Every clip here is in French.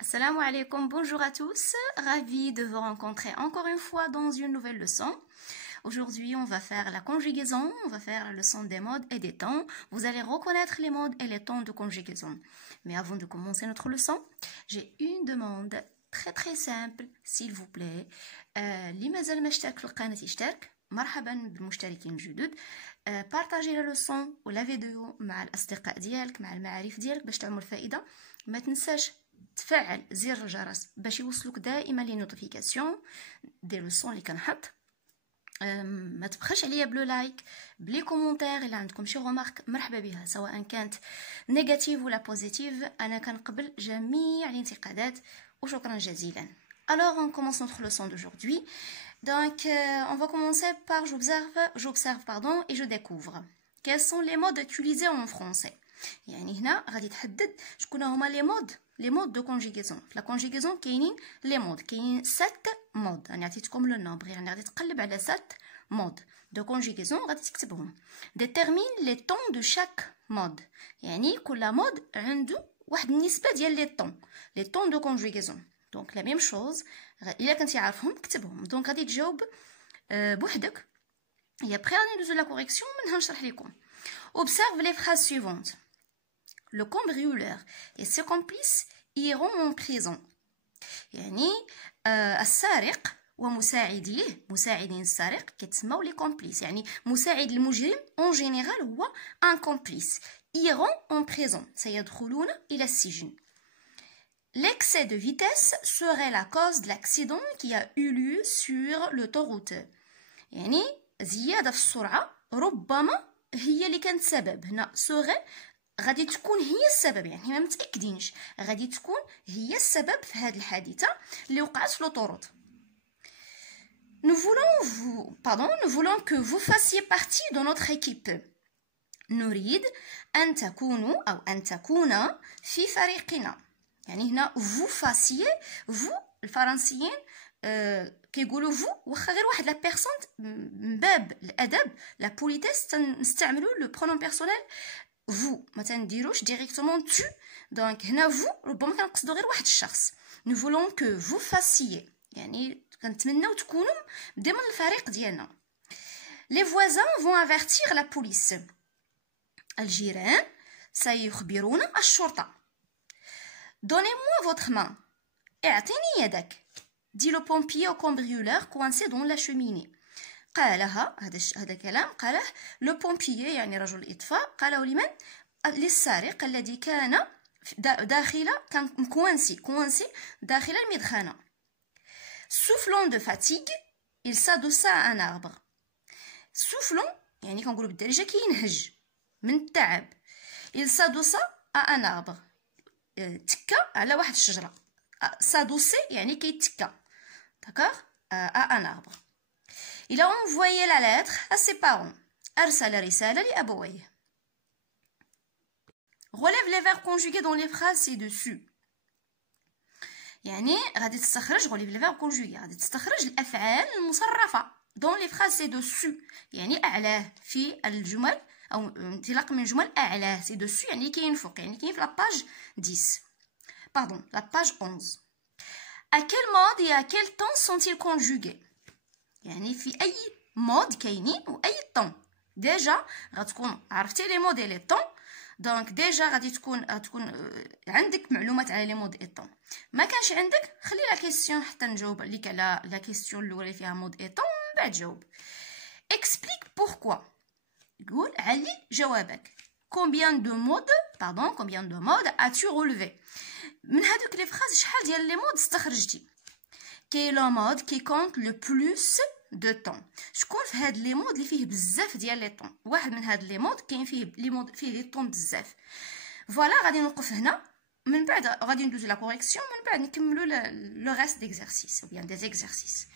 Assalamu alaikum, bonjour à tous, ravi de vous rencontrer encore une fois dans une nouvelle leçon. Aujourd'hui, on va faire la conjugaison, on va faire la leçon des modes et des temps. Vous allez reconnaître les modes et les temps de conjugaison. Mais avant de commencer notre leçon, j'ai une demande très simple, s'il vous plaît. اللي مازال ما اشترك في القناة يشترك. مرحبا بالمشتركين الجدد. بارطاجي لا لوسون ولا فيديو مع الأصدقاء ديالك مع المعارف ديالك باش تعمل فائدة. ما تنساش تفعل زر الجرس باش يوصلوك دائما لي نوتيفيكاسيون دي لوسون اللي كنحط. ما تبخلش عليا بلو لايك بلي كومونتير الا عندكم شي رومارك مرحبا بها سواء كانت نيجاتيف ولا بوزيتيف. انا كنقبل جميع الانتقادات وشكرا جزيلا. Alors on commence notre leçon d'aujourd'hui. Donc on va commencer par j'observe et je découvre. Quels sont les modes utilisés en français? يعني هنا غادي تحدد شكون هما لي مود دو كونجيغاسيون. في لا كونجيغاسيون كاينين لي مود، كاينين 7 مود. انا عطيتكم لو نومبر، يعني غادي تقلب على 7 مود دو كونجيغاسيون غادي تكتبهم. ديتيرمين لي طون دو شاك مود، يعني كل مود عنده واحد النسبه ديال لي طون دو كونجيغاسيون. دونك لا ميم شوز الا كنتي عارفهم كتبهم. دونك غادي تجاوب بوحدك. هي بري غادي ندوزو لا كوريكسيون منها نشرح لكم. Observe les phrases suivantes. Le cambrioleur et ses complices iront en prison. يعني السارق ومساعديه، مساعدين السارق كيتسموا لي كومبليس، يعني مساعد المجرم اون جينيرال هو ان كومبليس. iront en prison سيدخلون إلى السجن. L'excès de vitesse serait la cause de l'accident qui a eu lieu sur l'autoroute. يعني زيادة في السرعة ربما هي اللي كانت سبب. هنا سوغي غادي تكون هي السبب، يعني ما متاكدينش، غادي تكون هي السبب في هذه الحادثه اللي وقعت في لوطوروط. Nous voulons que vous fassiez partie de notre équipe. نريد ان تكونوا او ان تكون في فريقنا. يعني هنا vous fassiez، vous الفرنسيين كيقولوا فو واخا غير واحد لا بيرسون من باب الادب لا بوليتيس تنستعملوا لو برونون بيرسونيل فو، ما تنديروش ديريكتومون تو. دونك هنا فو ربما كنقصدوا غير واحد الشخص. نو فولون كو فو فاسيي، يعني كنتمناو تكونوا ضمن الفريق ديالنا. لي فوازان فون افيرتير لا بوليس، الجيران سيخبرون الشرطه. دوني موا فوتر مان، اعطيني يدك. dit le pompier au cambrioleur coincé dans la cheminée. قالها هذا كلام قاله لو بومبيي يعني رجل الإطفاء، قاله لمن؟ للسارق الذي كان كان كوانسي داخل المدخنة. soufflant de fatigue il s'adossa à un arbre. soufflant يعني كنقولوا بالدارجة كينهج من التعب. il s'adossa à un arbre، تكا على واحد الشجرة. s'adosser يعني كيتكا. D'accord? À un arbre. Il a envoyé la lettre à ses parents. أرسل رسالة لأبويه. Relève les verbes conjugués dans les phrases ci-dessus. يعني غادي تستخرج relève les verbes conjugués، غادي تستخرج الأفعال المصرفة dans les phrases ci-dessus، يعني أعلاه في الجمل أو انطلاق من جمل أعلاه. ci-dessus يعني كاين فوق، يعني كاين في لاباج 10. Pardon, la page 11. À quel mode et à quel temps sont-ils conjugués? يعني في أي مود كاينين وأي طون. ديجا غتكون عرفتي لي مود لي طون، دونك ديجا غادي تكون عندك معلومات على لي مود اي طون. ما كانش عندك خلي لا كيسيون حتى نجاوب عليك على لا كيسيون الاولى اللي فيها مود اي طون من بعد جاوب. explique pourquoi. قول علي جوابك. combien de modes as-tu relevé؟ من هادوك لي فراز شحال ديال لي مود استخرجتي؟ كاين لو مود كي كونت لو بلوس دو طون. شكون في هاد لي مود اللي فيه بزاف ديال لي طون؟ واحد من هاد لي مود كاين فيه لي مود فيه لي طون بزاف. فوالا غادي نوقف هنا، من بعد غادي ندوز لا كوريكسيون، من بعد نكملوا لو ريست ديكزارسيس او بيان دي زيكزارسيس.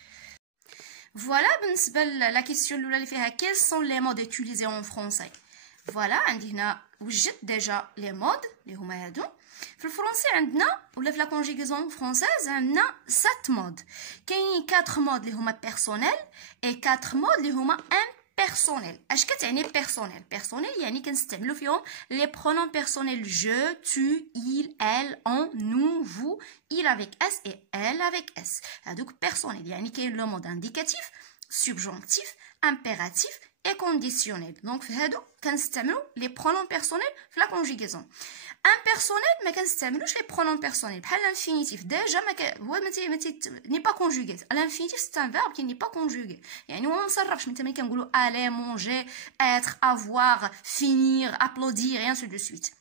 فوالا بالنسبه لا كيسيون الاولى اللي فيها كيل سون لي مود يوتيليزي اون فرونسي. فوالا عندي هنا وجدت ديجا لي مود اللي هما هادو. في الفرنسي عندنا ولا في لا كونجيغاسيون فرونسيز عندنا 7 مود. كاينين 4 مود اللي هما بيرسونيل اي 4 مود اللي هما personnel. اش كتعني personnel? personnel يعني كنستعملوا فيهم les pronoms personnels je, tu, il, elle, on, nous, vous, il avec s et elle avec s. هذوك personnel يعني كاين le mode indicatif, subjonctif, impératif et conditionnel. Donc في هادو كنستعملوا les pronoms personnels في la conjugaison. impersonnel ما كنستعملوش les pronoms personnels بحال l'infinitif déjà هو n'est pas conjugué. l'infinitif c'est un verbe qui n'est pas conjugué يعني هو ما مصرفش مثلا كنقولوا aller, manger, être, avoir, finir, applaudir et ainsi de suite.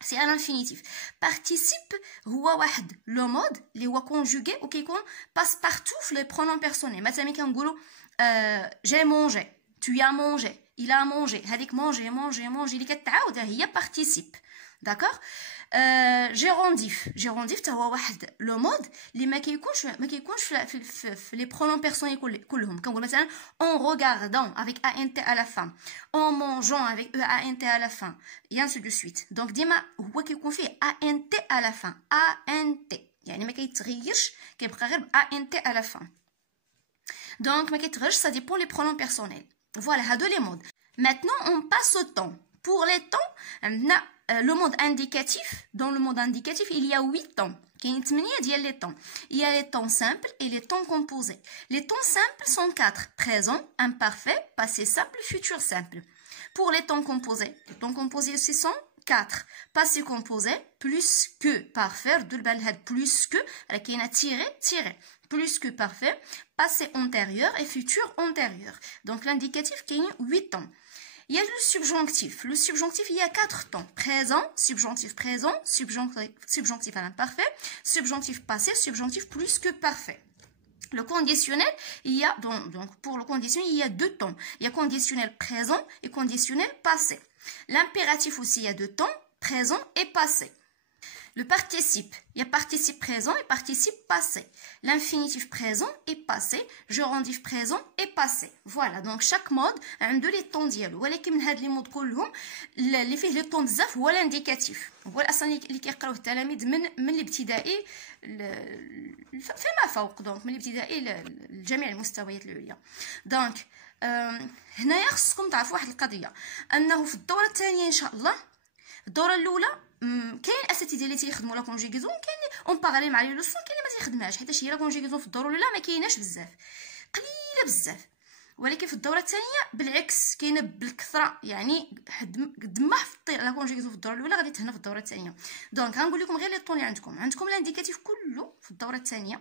c'est à l'infinitif. participe هو واحد لو مود اللي هو conjugué وكيكون passe partout في les pronoms personnels. مثلا كنقولوا j'ai mangé, tu as mangé, il a mangé. هذيك manger manger manger اللي كتعاود هي participe. d'accord. جيرونديف حتى هو واحد لو مود اللي ما كيكونش في لي برونون بيرسونيل كلهم. كنقول مثلا en regardant avec ant à la fin, en mangeant avec ant à la fin et ainsi de suite. donc ديما هو كيكون فيه ant à la fin, ant يعني ما كيتغيرش كيبقى غير ant à la fin. donc ما كيتغيرش. ça dépend les pronoms personnels. voilà هادو les modes. maintenant on passe au temps. pour les temps عندنا le mode indicatif. dans le mode indicatif il y a 8 temps. كاين 8 ديال les temps. il y a les temps simples et les temps composés. les temps simples sont 4: présent, imparfait, passé simple, futur simple. pour les temps composés aussi sont 4: passé composé, plus que parfait, plus que كاينه tiret, plus que parfait, passé antérieur et futur antérieur. donc l'indicatif كاين 8 temps. il y a le subjonctif. Le subjonctif, il y a 4 temps. présent, subjonctif, subjonctif à l'imparfait, subjonctif passé, subjonctif plus que parfait. Le conditionnel, il y a donc pour le conditionnel, il y a 2 temps. Il y a conditionnel présent et conditionnel passé. L'impératif aussi, il y a 2 temps, présent et passé. Le participe, il y a participe présent et participe passé. L'infinitif présent et passé, gérondif présent et passé. Voilà, donc chaque mode a les temps ديالو. ولكن من هاد لي مود كلهم اللي فيه لي طون بزاف هو الانديكاتيف. هو اصلا اللي كيقراوه التلاميذ من الابتدائي فيما فوق. دونك من الابتدائي لجميع المستويات العليا. دونك هنايا خصكم تعرفوا واحد القضيه انه في الدوره الثانيه ان شاء الله. الدوره الاولى كاين اساتذه اللي تيخدموا لا كونجيغيزون، كاين اون باراليل مع لي لوسون، كاين اللي ما تيخدمهاش حيت هي لا كونجيغيزون في الدوره الاولى ما كايناش بزاف، قليله بزاف. ولكن في الدوره الثانيه بالعكس كاينه بالكثره، يعني قد ما حفظتي لا كونجيغيزون في الدوره الاولى غادي تهنا في الدوره الثانيه. دونك غنقول لكم غير لي طون اللي عندكم الانديكاتيف كله في الدوره الثانيه.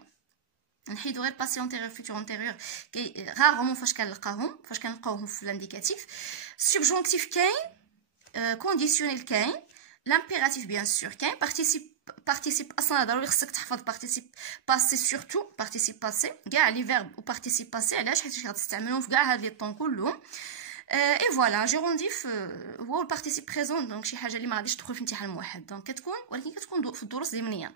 نحيدو غير باسي اونتيريور فيتور اونتيريور غارمون فاش كنلقاوهم في الانديكاتيف. سبجونكتيف كاين، كونديسيونيل كاين، l'impératif bien sûr كاين، participe اصلا ضروري خصك تحفظ participe passé surtout participe passé كاع لي فيرب و participe passé. علاش؟ حيت غتستعملوهم في كاع هاد لي طون كلهم. اي فوالا جيرونديف هو البارتيسيب بريزون، دونك شي حاجه اللي ما غاديش تدخل في امتحان موحد، دونك كتكون ولكن كتكون في الدروس ضمنيا.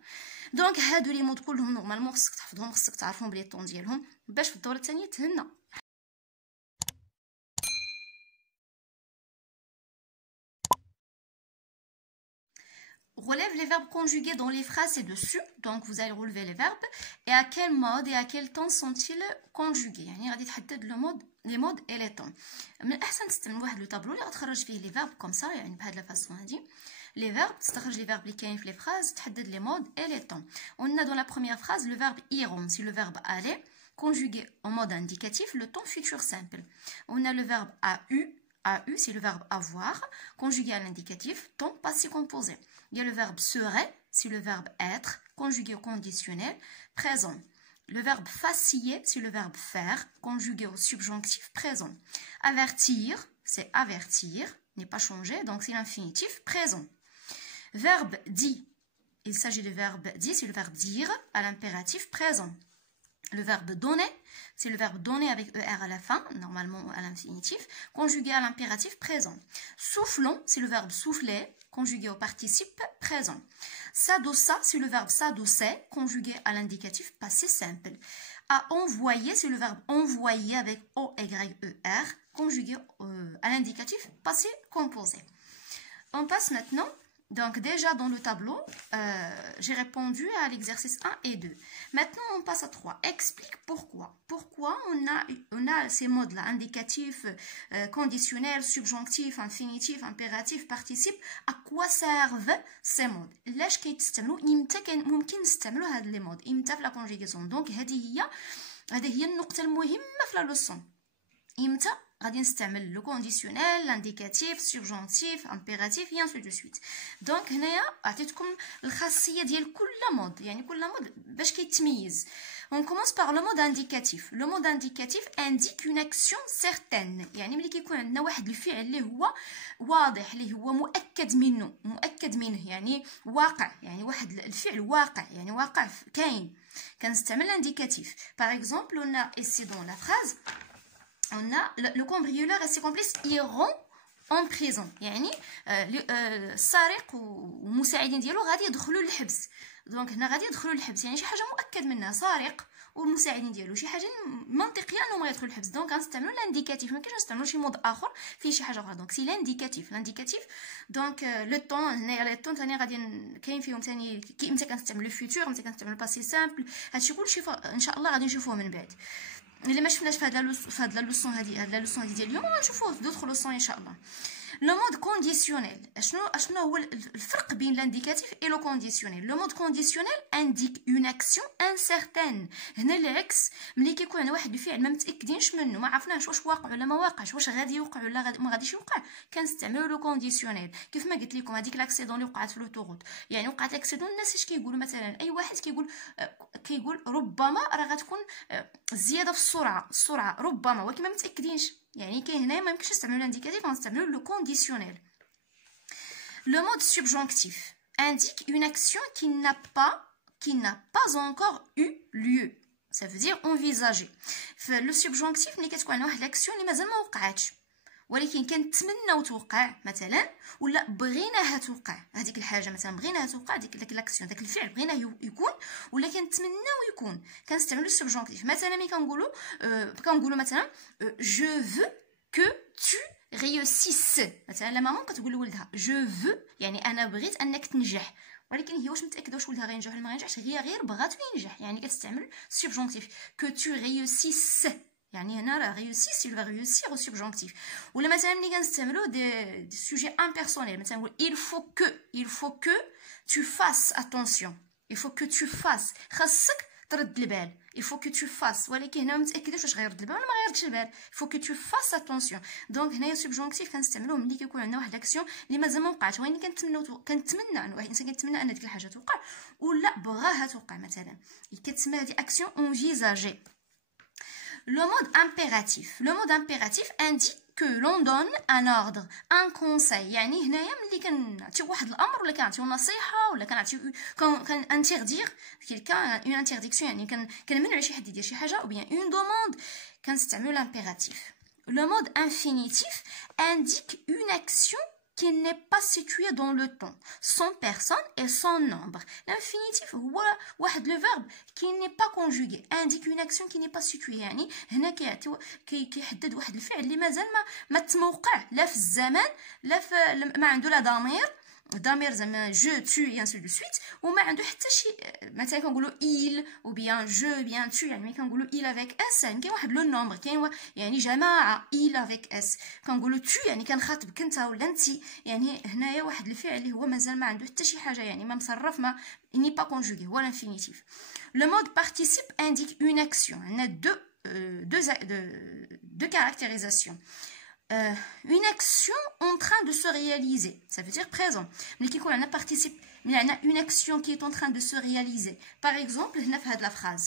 دونك هادو لي مود كلهم نورمالمون خصك تحفظهم، خصك تعرفهم بلي طون ديالهم باش في الدوره الثانيه تهنا. Relève les verbes conjugués dans les phrases ci-dessus. Donc vous allez relever les verbes et à quel mode et à quel temps sont-ils conjugués. يعني غادي تحدد لو مود لي مود اي لي طون. من الاحسن تستعمل واحد لو طابلو اللي غتخرج فيه لي فيرب كوم سا، يعني بهاد لا فاصون هادي لي فيرب تستخرج لي فيرب اللي كاين في لي فراز، تحدد لي مود اي لي طون. On a dans la première phrase le verbe iront, c'est le verbe aller conjugué en mode indicatif, le temps futur simple. On a le verbe AU, c'est le verbe avoir, conjugué à l'indicatif, temps passé composé. Il y a le verbe serait, c'est le verbe être, conjugué au conditionnel, présent. Le verbe faciller, c'est le verbe faire, conjugué au subjonctif présent. Avertir, c'est avertir, n'est pas changé, donc c'est l'infinitif présent. Verbe dit, il s'agit du verbe dit, c'est le verbe dire à l'impératif présent. Le verbe donner, c'est le verbe donner avec ER à la fin, normalement à l'infinitif, conjugué à l'impératif présent. Soufflons, c'est le verbe souffler, conjugué au participe présent. S'adouça, c'est le verbe s'adoucer, conjugué à l'indicatif passé simple. À envoyer, c'est le verbe envoyer avec O-Y-E-R, conjugué à l'indicatif passé composé. On passe maintenant Donc déjà dans le tableau, j'ai répondu à l'exercice 1 et 2. Maintenant on passe à 3. Explique pourquoi. Pourquoi on a ces modes-là, indicatif, conditionnel, subjonctif, infinitif, impératif, participe. À quoi servent ces modes? لاش كيتستعملوا امتى كان ممكن نستعملوا هاد لي مود امتى في لا كونجيغاسيون. دونك هذه هي النقطة المهمة في لا لوسون. امتى غادي نستعمل لو كونديسيونيل لانديكاتيف سبجونتيف امبيراتيف اي انسو دو سويت. دونك هنايا عطيتكم الخاصيه ديال كل مود، يعني كل مود باش كيتميز. On commence par le mode indicatif. Le mode indicatif indique une action certaine. يعني ملي كيكون عندنا واحد الفعل اللي هو واضح، اللي هو مؤكد منه، يعني واقع، يعني واحد الفعل واقع، يعني واقع كاين، كنستعمل الانديكاتيف. Par exemple, on a ici dans la phrase on a le cambrioleur et ses complices iront en prison. يعني السارق والمساعدين ديالو غادي يدخلوا للحبس. دونك هنا غادي يدخلوا للحبس، يعني شي حاجه مؤكد منها، سارق والمساعدين ديالو شي حاجه منطقيه انهم غيدخلوا للحبس. دونك غنستعملوا الانديكاتيف، ما كاينش نستعملوا شي مود اخر فيه شي حاجه اخرى. دونك سي لانديكاتيف. دونك لو طون، هنايا لي طون ثاني غادي كاين فيهم ثاني امتى كنستعملوا الفيتور، امتى كنستعملوا الباسي سامبل. هادشي كلشي ان شاء الله غادي نشوفوه من بعد. اللي ما شفناش في هاد لا لوسون هادي ديال اليوم غنشوفوه في دوطخ لوسون ان شاء الله. لو مود كونديسيونيل، شنو هو الفرق بين لانديكاتيف اي لو كونديسيونيل؟ لو مود كونديسيونيل انديك اون اكسيون انسيرتين. هنا العكس، ملي كيكون عندنا واحد الفعل ما متاكدينش منه، ما عرفناش واش واقع ولا ما واقعش، واش غادي يوقع ولا ما غاديش يوقع، كنستعملوا لو كونديسيونيل. كيف ما قلت لكم هذيك لاكسيدون اللي وقعت في لوطوغوت، يعني وقعت لاكسيدون، الناس اش كيقولوا؟ مثلا اي واحد كيقول ربما راه غتكون زياده في السرعه ربما، ولكن ما متاكدينش. يعني كاين هنايا ما يمكنش نستعملوا الانديكاتيف، غنستعملوا لو كونديسيونيل. Le mode subjonctif indique une action qui n'a pas encore eu lieu. Ça veut dire envisager. Le subjonctif ملي كتكون عندنا واحد لاكسيون اللي مازال ما وقعاتش، ولكن كنتمناو توقع مثلا، ولا بغيناها توقع هذيك الحاجه، مثلا بغيناها توقع ديك لاكسيون، داك الفعل بغيناه يكون ولا كنتمناو يكون، كنستعملوا السبجونكتيف. مثلا ملي كنقولوا مثلا je veux que tu réussisses. مثلا لا ماما كتقول لولدها je veux، يعني انا بغيت انك تنجح، ولكن هي واش متاكده واش ولدها غينجح ولا ما غينجحش، هي غير بغات ينجح، يعني كتستعمل السبجونكتيف que tu réussisses. يعني هنا راه réussisse il va réussir au subjonctif. ولا مثلا ملي كنستعملوا دي سوجي امبيرسونيل، مثلا نقول il faut que tu fasses attention. il faut que tu fasses، خاصك ترد البال. il faut que tu fasses، ولكن هنا ما متاكداش واش غيرد البال ولا ما غيردش البال. il faut que tu fasses attention. دونك هنايا سبجونكتيف كنستعملوه ملي كيكون عندنا واحد لاكسيون اللي مازال ما وقعتش، ولكن كنتمنى ان واحد الانسان كيتمنى ان ديك الحاجه توقع ولا بغاها توقع، مثلا كتسمى هذه اكسيون envisagée. Le mode impératif indique que l'on donne un ordre, un conseil. يعني هنايا ملي كنعطيو واحد الامر ولا كنعطيو نصيحه ولا كنعطيو انتردير quelqu'un une interdiction، يعني كنمنعوا شي حد يدير شي حاجه، ou bien une demande، كنستعملوا l'impératif. Le mode infinitif indique une action qui n'est pas situé dans le temps, sans personne et sans nombre. L'infinitif هو واحد le verbe qui n'est pas conjugué, indique une action qui n'est pas située. يعني هنا كيحدد واحد الفعل اللي مازال ما تموقع لا في الزمان لا ما عنده لا ضمير زعما جو تو اي انسو دو سويت، وما عنده حتى شي. مثلا كنقولوا il ou bien je bien tu، يعني كنقولوا il avec s يعني كاين واحد لو نومبر، كاين يعني جماعه il avec s. كنقولوا tu يعني كنخاطبك انت ولا انت، يعني هنايا واحد الفعل اللي هو مازال ما عنده حتى شي حاجه، يعني ما مصرف، ما ني با كونجوغي، هو l'infinitif. Le mode participe indique une action. On a deux caractérisations. Une action en train de se réaliser, ça veut dire présent. Mais qui on a participe, mais on a une action qui est en train de se réaliser. Par exemple, on a fait la phrase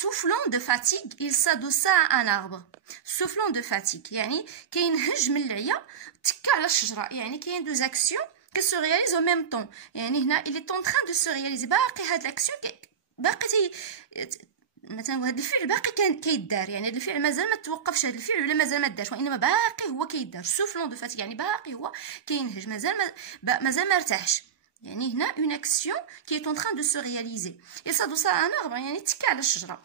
soufflant de fatigue, il s'adossa à un arbre. Soufflant de fatigue, يعني كاين هج من العيا تكا على الشجره، يعني كاين deux actions qui se réalisent au même temps. يعني هنا il est en train de se réaliser، باقي هاد الاكسيون باقي مثلا هذا الفعل باقي كيدار، يعني هذا الفعل مازال ما توقفش، هذا الفعل ولا مازال ما دارش، وانما باقي هو كيدار. سوفلون دو فاتيك يعني باقي هو كينهج، مازال ما ارتاحش. يعني هنا اون اكسيون كي اي en train de se réaliser. et ça doit ça un arbre، يعني تكا على الشجره.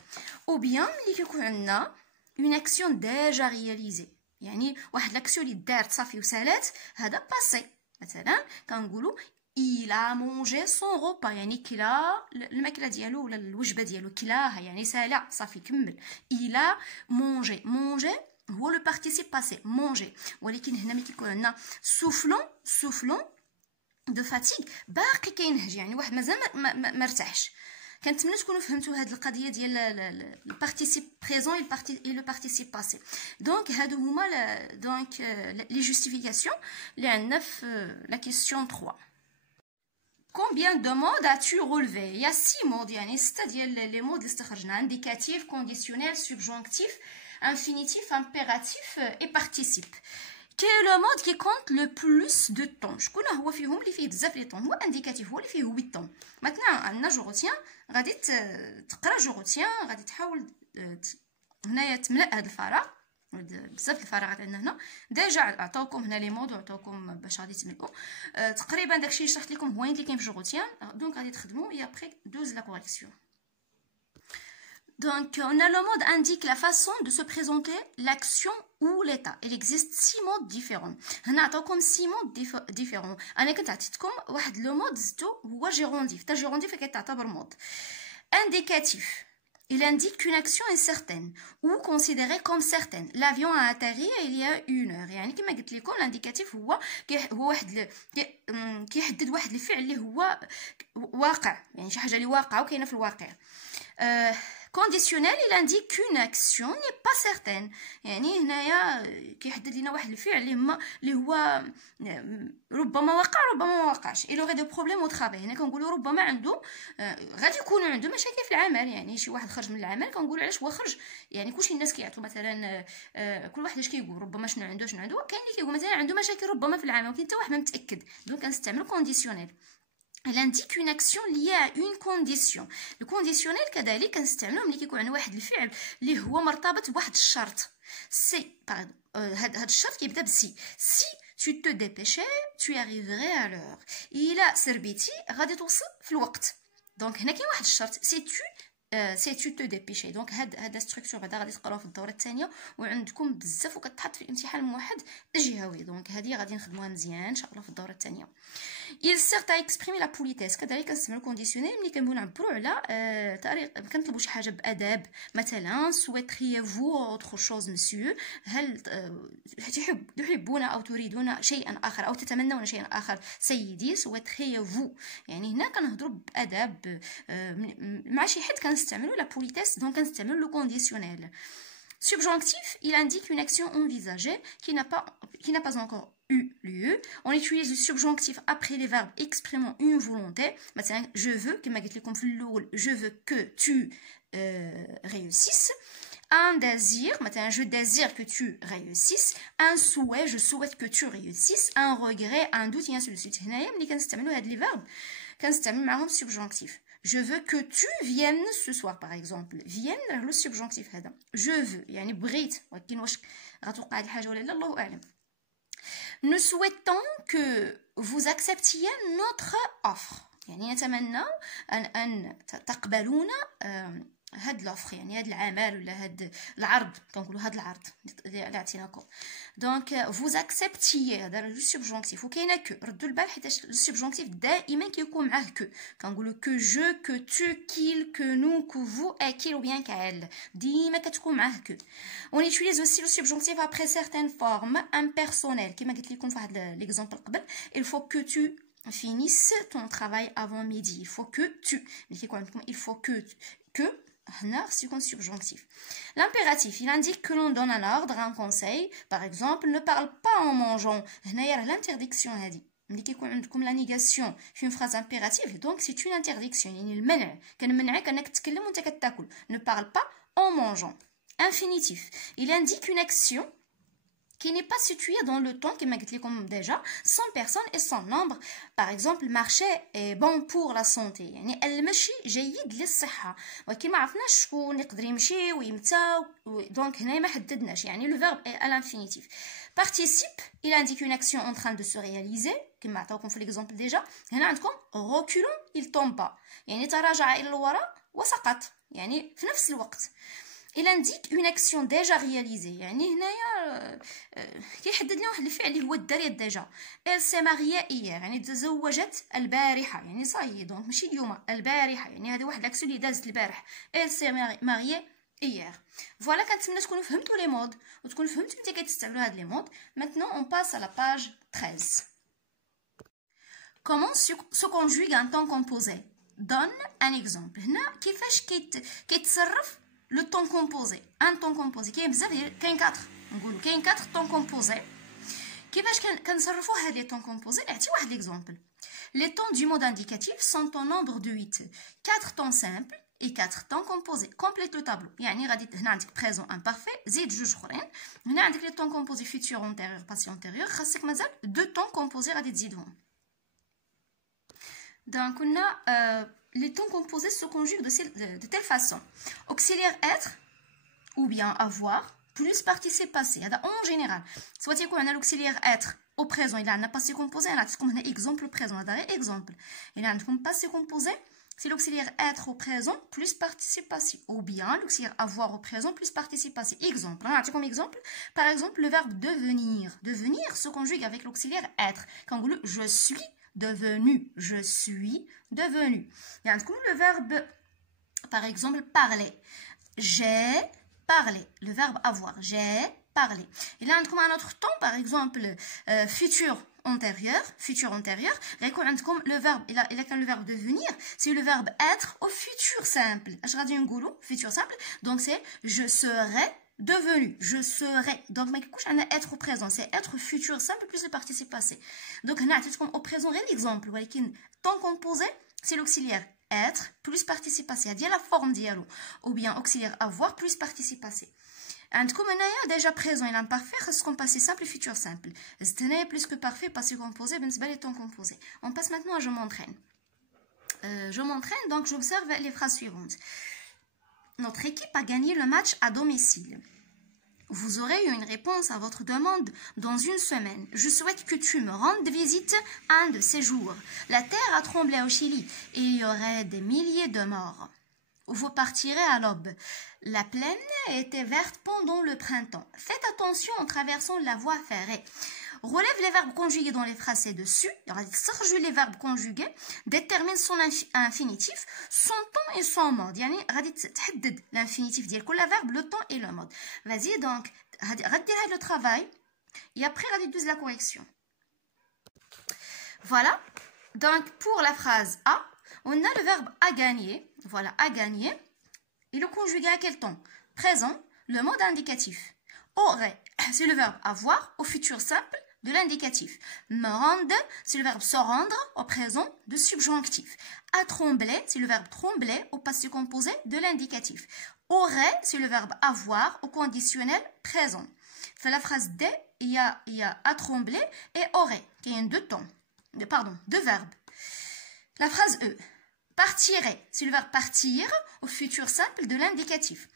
او بيان ملي كيكون عندنا اون اكسيون ديجا رياليزي، يعني واحد لاكسيون اللي دارت صافي وسالات، هذا باسي. مثلا كنقولوا il a mangé son repas يعني كلا الماكله ديالو ولا الوجبه ديالو كلاها يعني سالع صافي كمل. il a mangé manger هو لو بارتيسيب باسي manger. ولكن هنا ملي كيكون عندنا soufflant دو فاتيغ باقي كينهج يعني واحد مازال ما ارتاحش. كنتمنى تكونوا فهمتوا هذه القضيه ديال البارتيسيب بريزون اي لو بارتيسيب باسي. دونك هادو هما دونك لي جوستيفيكاسيون اللي عندنا في لا كيسيون 3. Combien de modes as-tu relevé? Il y a 6 modes, يعني 6 ديال les modes اللي استخرجنا. indicatif, conditionnel, subjonctif, infinitif, impératif et participe. Quel est le mode qui compte le plus de temps? شكون هو فيهم اللي فيه بزاف لي طون؟ هو indicatif هو اللي فيه 8 طون. maintenant عندنا جو روتيان، غادي تقرا جو روتيان، غادي تحاول هنايا تملأ هذا الفراغ. بزاف الفراغات عندنا هنا ديجا عطاوكم هنا لي مود وعطاوكم باش غادي تملؤوا تقريبا داكشي اللي شرحت لكم هو اللي كاين في جو روتيان. دونك غادي تخدموا et après دوز لا كوريكسيون. Donc, on a le mode indique la façon de se présenter l'action ou l'état. Il existe 6 modes différents. هنا عطاوكم 6 modes différents. انا كنت عطيتكم واحد لو مود زدتو هو جيرونديف. تا جيرونديف كيتعتبر مود indicatif. Il indique qu'une action est certaine ou considérée comme certaine. L'avion a atterri il y a 1 heure. يعني كما قلت لكم الانديكاتيف هو واحد كيحدد واحد الفعل اللي هو واقع، يعني شي حاجه اللي واقعه وكاينه في الواقع. conditionnel il indique qu'une action n'est pas certaine. يعني هنايا كيحدد لنا واحد الفعل اللي هو ربما وقع ربما ما وقعش. il aurait des problèmes au travail. هنا كنقولوا ربما عنده غادي يكونوا عنده مشاكل في العمل، يعني شي واحد خرج من العمل كنقولوا علاش هو خرج. يعني كلشي الناس كيعطوا مثلا كل واحد اش كيقول ربما شنو عنده كاين اللي كيقول مثلا عنده مشاكل ربما في العمل ولكن حتى واحد ما متاكد. دونك كنستعملوا conditionnel. Elle indique une action liée à une condition. Le conditionnel كذلك كنستعملوه ملي كيكون عندنا واحد الفعل اللي هو مرتبط بواحد الشرط. سي هاد الشرط كيبدا بسي. سي tu te dépêchais tu arriverais à l'heure. الا سربيتي غادي توصل في الوقت. دونك هنا كاين واحد الشرط سي tu te dépêchais. دونك هاد ستركتور بعدا غادي تقراوها في الدوره الثانيه وعندكم بزاف وكتحط في الامتحان الموحد الجهوي. دونك هذه غادي نخدموها مزيان ان شاء الله في الدوره الثانيه. il sert à exprimer la politesse. كذلك كنستعملو كونديسيونيل ملي كنبغيو نعبروا على طريق كنطلبوا شي حاجه باداب. مثلا souhaiteriez-vous autre chose monsieur؟ هل تحبون او تريدون شيئا اخر او تتمنون شيئا اخر سيدي؟ souhaiteriez-vous يعني هنا كنهضروا باداب مع شي حد كنستعملوا la politesse. donc كنستعملوا le conditionnel. Subjonctif, il indique une action envisagée qui n'a pas encore eu lieu. On utilise le subjonctif après les verbes exprimant une volonté. Maintenant, je veux, je veux que tu réussisses. Un désir, maintenant, je désire que tu réussisses. Un souhait, je souhaite que tu réussisses. Un regret, un doute, et ainsi de suite. هنايا ملي كنستعملوا هاد les verbes كنستعمل معاهم subjonctif. Je veux que tu viennes ce soir par exemple. Vienne le subjonctif هذا. Je veux يعني بغيت ولكن واش غتوقع هاد الحاجه ولا لا الله اعلم. Nous souhaitons que vous acceptiez notre offre. يعني نتمنى ان تقبلون هاد لوفر يعني هاد العمل ولا هاد العرض. كنقولوا هاد العرض اللي عطيناكم. دونك فوز اكسبتيي هذا لو سوبجونكتيف وكاينه كو. ردوا البال حيت لو سوبجونكتيف دائما كيكون معاه كو. كنقولوا كو جو كو تو كيل كو نو كو فو اكيل وبيان كال ديما كتكون معاه كو. اون يوتيليز اوسي لو سوبجونكتيف ابري سيغتان فورم امبيرسونيل كما قلت لكم في واحد ليكزامبل قبل. il faut que tu finisses ton travail avant midi. il faut que tu ملي كيكون عندكم il faut que هنا خص يكون subjonctif. L'impératif, il indique que l'on donne un ordre, un conseil. Par exemple, ne parle pas en mangeant. هنايا راه l'interdiction هذه. ملي كيكون عندكم لا نيغاسيون في une phrase impérative donc c'est une interdiction يعني المنع. كنمنعك انك تتكلم وانت كتاكل. Ne parle pas en mangeant. Infinitif, il indique une action qui n'est pas située dans le temps كما قلت لكم déjà sans personne et sans nombre. par exemple marcher est bon pour la santé يعني المشي جيد للصحة ولكن ما عرفناش شكون يقدر يمشي ويمتى. دونك هنا ما حددناش يعني le verbe est à l'infinitif. participe, il indique une action en train de se réaliser كما عطاوكم في l'exemple déjà. هنا عندكم reculons il tombe pas يعني تراجع الى الوراء وسقط يعني في نفس الوقت. il indique une action déjà réalisée. يعني هنايا كيحدد لنا واحد الفعل اللي هو الدار ديجا. Elle s'est mariée hier يعني تزوجت البارحة يعني صاي دونك ماشي اليوم البارحة يعني هذا واحد لاكسيون اللي دازت البارح. Elle s'est mariée hier. Voilà كنتمنى تكونوا فهمتوا لي مود وتكونوا فهمتوا متى كتستعملوا هاد لي مود. Maintenant on passe à la page 13. Comment se conjugue un temps composé? Donne un exemple. هنا كيفاش كيتصرف le temps composé. Un temps composé كاين بزاف كاين 4 نقولوا كاين 4 temps composés. كيفاش كنصرفوا هاد لي temps composés؟ نعطي واحد l'exemple. Les temps du mode indicatif sont au nombre de 8. 4 temps simples et 4 temps composés. Complète le tableau. يعني غادي هنا عندك présent imparfait زيد جوج اخرين. هنا عندك les temps composés futur antérieur passé antérieur. خاصك مازال 2 temps composés غادي تزيدهم. Donc on a les temps composés se conjuguent de telle façon. Auxiliaire être ou bien avoir plus participe passé. En général, soit on a l'auxiliaire être au présent, il a un passé composé, on a comme un exemple présent, exemple. Il a un passé composé, c'est l'auxiliaire être au présent plus participe passé. Ou bien l'auxiliaire avoir au présent plus participe passé. Exemple. On a comme exemple, par exemple, le verbe devenir. Devenir se conjugue avec l'auxiliaire être. Quand vous le je suis devenu, je suis devenu. Il y a le verbe, par exemple, parler. J'ai parlé. Le verbe avoir. J'ai parlé. Il y a un autre temps, par exemple, futur antérieur. Futur antérieur. Comme le verbe, il a le verbe devenir. C'est le verbe être au futur simple. Je radis un goulot, futur simple. Donc c'est je serai devenu, je serai. Donc, mais on a être au présent, c'est être futur simple plus le participe passé. Donc, on a comme au présent, un exemple. Temps composé, c'est l'auxiliaire être plus participe passé. C'est-à-dire la forme dialogue. Ou bien auxiliaire avoir plus participe passé. Et comme on a déjà présent et l'imparfait, c'est qu'on passe simple et futur simple. C'est plus que parfait, passé composé, ben c'est les temps composés. On passe maintenant à je m'entraîne. Je m'entraîne, donc j'observe les phrases suivantes. Notre équipe a gagné le match à domicile. Vous aurez eu une réponse à votre demande dans une semaine. Je souhaite que tu me rendes visite un de ces jours. La terre a tremblé au Chili et il y aurait des milliers de morts. Vous partirez à l'aube. La plaine était verte pendant le printemps. Faites attention en traversant la voie ferrée. Relève les verbes conjugués dans les phrases ci-dessus. Sorge les verbes conjugués. Détermine son infinitif, son temps et son mode. Yani, تحدد l'infinitif ديال كل verbe, le temps et le mode. Vas-y, donc, غدير le travail. Et après, غادي la correction. Voilà. Donc, pour la phrase A, on a le verbe a gagné. Voilà, a gagné. Et le conjugué à quel temps? Présent, le mode indicatif. Aurait, c'est le verbe avoir au futur simple de l'indicatif. Me rendre, c'est le verbe se rendre au présent de subjonctif. A trembler, c'est le verbe trembler au passé composé de l'indicatif. Aurait, c'est le verbe avoir au conditionnel présent. Dans la phrase D, il y a a trembler et aurait, qui est deux temps. Deux verbes. La phrase E. Partirait, c'est le verbe partir au futur simple de l'indicatif.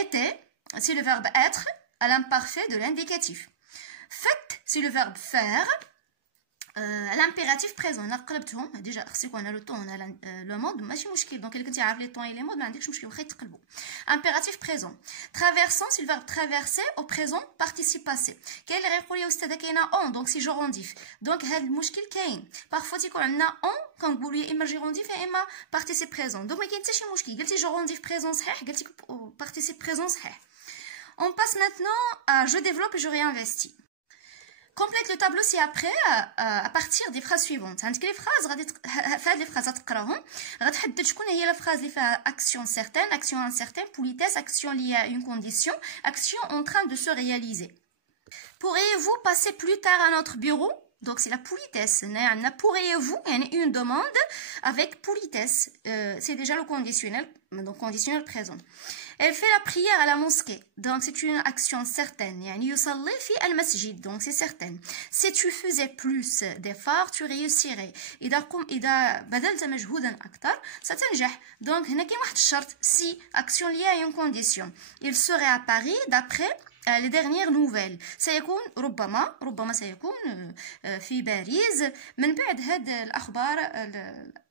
Était, c'est le verbe être à l'imparfait de l'indicatif. Faites, c'est le verbe faire à l'impératif présent. On a déjà, si on a le temps, on a le mode, donc quelqu'un qui a les temps et les modes, impératif présent. Traversant, c'est le verbe traverser au présent participe passé. Quel est le stade en, donc c'est gérondif. Donc, parfois, si on a en, quand vous voulez, imma gérondif et imma participe présent. Donc, mais il y a un gérondif présent, participe présent. On passe maintenant à je développe et je réinvestis. Complète le tableau ci-après à partir des phrases suivantes. عندك les phrases les phrases تقراهم غتحدد شكون هي la phrase اللي فيها action certaine, action incertaine, politesse, action liée à une condition, action en train de se réaliser. Pourriez-vous passer plus tard à notre bureau? Donc c'est la politesse. Pourriez-vous, une demande avec politesse. C'est déjà le conditionnel, donc conditionnel présent. Elle fait la prière à la mosquée. Donc c'est une action certaine. يصلي في المسجد. Donc c'est certaine. Si tu faisais plus d'efforts, tu réussirais. إذا بذلت مجهودا أكثر ستنجح. Donc هنا كاين واحد الشرط. Si action liée à une condition. Il serait à Paris d'après les dernières nouvelles سيكون ربما سيكون في باريس من بعد هاد الأخبار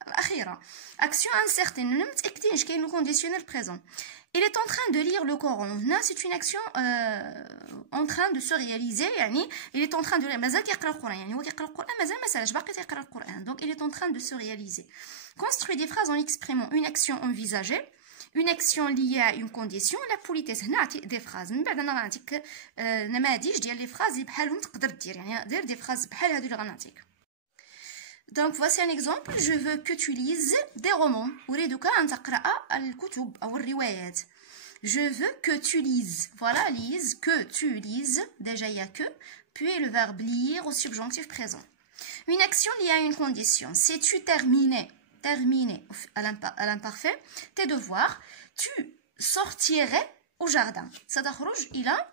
الأخيرة. action incertaine ما متأكدينش كاين le conditionnel présent. Il est en train de lire le Coran. هنا c'est une action en train de se réaliser. يعني il est en train de lire مازال كيقرا القرآن يعني هو كيقرا القرآن مازال ما سالش باقي تيقرا القرآن. Donc il est en train de se réaliser. Construis des phrases en exprimant une action envisagée, une action liée à une condition. La politesse هنا عطي des phrases من بعد انا غنعطيك نماذج ديال لي phrases اللي بحالهم تقدر دير يعني دير des phrases بحال هادو اللي غنعطيك. Donc voici un exemple. Je veux que tu lises des romans. أريدك أن تقرأ الكتب أو الروايات. Je veux que tu lises. Voilà, lise, que tu lises. Déjà il y a que. Puis le verbe lire au subjonctif présent. Une action liée à une condition. Sais-tu terminer à l'imparfait tes devoirs. Tu sortirais au jardin. ستخرج إلى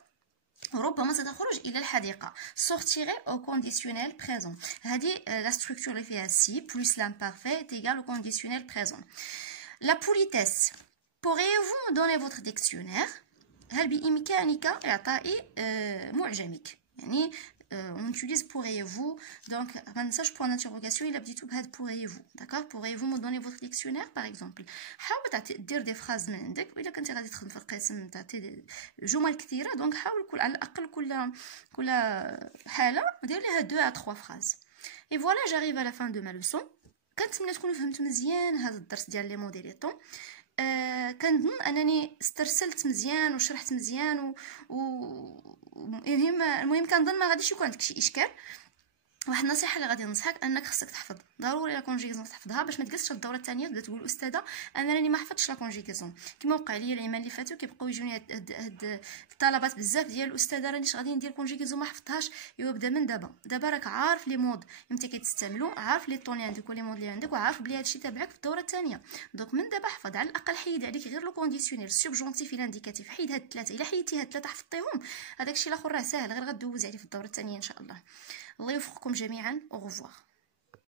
ربما ستخرج إلى الحديقة. sortirait au conditionnel présent. هذه la structure اللي فيها si plus l'imparfait est égal au conditionnel présent. La politesse. Pourriez-vous me donner votre dictionnaire? هل بإمكانك إعطائي معجمك؟ يعني on utilise pourriez-vous. Donc ما ننساش point d'interrogation إلا بديتو بهاد pourriez-vous. d'accord. pourriez-vous me donner votre dictionnaire par exemple. حاول دير دي فراز من عندك وإلا كنتي غادي تخدم في القسم تعطي جمل كثيره دونك حاول على الاقل كل حاله دير ليها 2 à 3 phrases. et voilà j'arrive à la fin de ma leçon. كنتمنى تكونوا فهمتوا مزيان هذا الدرس ديال لي موديل طون. كنظن انني استرسلت مزيان وشرحت مزيان المهم كنظن ما غاديش يكون عندك شي اشكال. واحد النصيحه اللي غادي ننصحك انك خصك تحفظ ضروري لا كونجيغيزون تحفظها باش ما تجلسش الدوره الثانيه تبدا تقول الاستاذه انا راني ما حفظتش لا كونجيغيزون. كما وقع لي العيمان اللي فاتوا كيبقاو يجوني هاد الطلبات بزاف ديال الاستاذه رانيش غادي ندير كونجيغيزون ما حفظتهاش. يبدا من دابا راك عارف لي مود امتى كيتستعملوا عارف لي طون اللي عندك ولي مود اللي عندك وعارف بلي هادشي تابعك في الدوره الثانيه. دونك من دابا حفظ على الاقل حيد عليك غير لو كونديسيونيل سوبجونتيف الانديكاتيف. حيد هاد الثلاثه الا حيدتي هاد الثلاثه حفظتيهم هذاك الشيء الاخر راه ساهل غير غدوز عليه في الدوره الثانيه ان شاء الله. الله يوفقكم جميعا. au revoir.